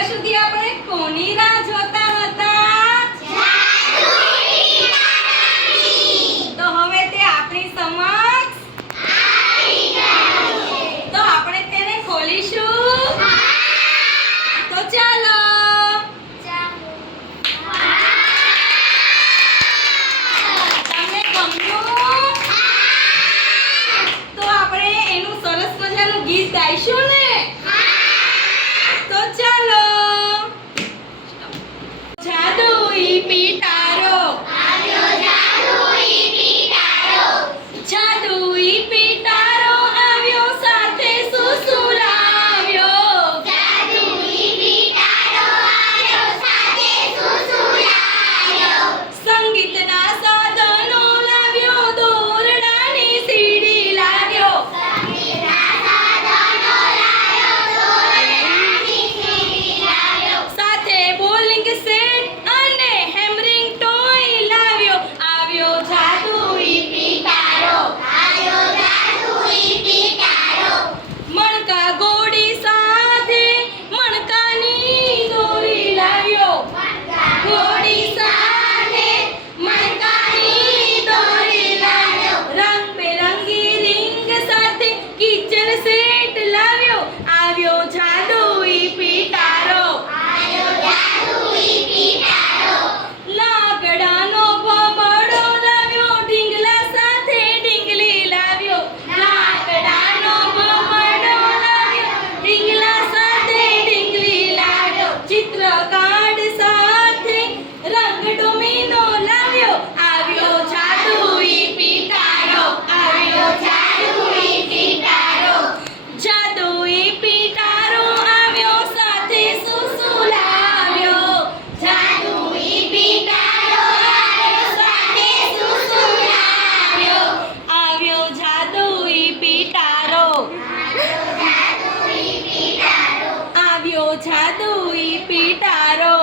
અત્યાર સુધી આપણે કોની રાહ જોતા હતા? તો હવે તે આપણી સમક્ષ આવી ગયું છે. તો આપણે તેને ખોલીશું? તો ચાલો. તમને ગમ્યું? તો આપણે એનું સરસ મજાનું ગીત ગાઈશું ને? તો ચાલો. જાદુઈ પિટારો આવ્યો, જાદુઈ પિટારો આવ્યો, સાથે સુસુરાવ્યો. સંગીતના સાધનો લાવ્યો, દોરડાની સીડી લાવ્યો. સાથે બોલિંગ સેટ અને હેમરિંગ ટોય લાવ્યો. આવ્યો જાદુઈ પિટારો. મણકા ગોળી સાથે મણકાની દોરી લાવ્યો. ગોળી સાથે મણકાની દોરી લાવ્યો. રંગબેરંગી રીંગ સાથે કિચન સેટ લાવ્યો. આવ્યો જાદુઈ પિટારો. લાકડાનો ભમરડો લાવ્યો, ઢીંગલા સાથે ઢીંગલી લાવ્યો. લાકડાનો ભમરડો લાવ્યો, ઢીંગલા સાથે ઢીંગલી લાવ્યો. ચિત્ર કાર્ડ સાથે રંગ ડોમીનો લાવ્યો. આવ્યો જાદુઈ પિટારો. આવ્યો જાદુઈ પિટારો. જાદુઈ પિટારો આવ્યો, સાથે સુસુ લાવ્યો. જાદુઈ પિટારો આવ્યો, સાથે સુસુ લાવ્યો. આવ્યો જાદુઈ પિટારો. આવ્યો જાદુઈ પિટારો.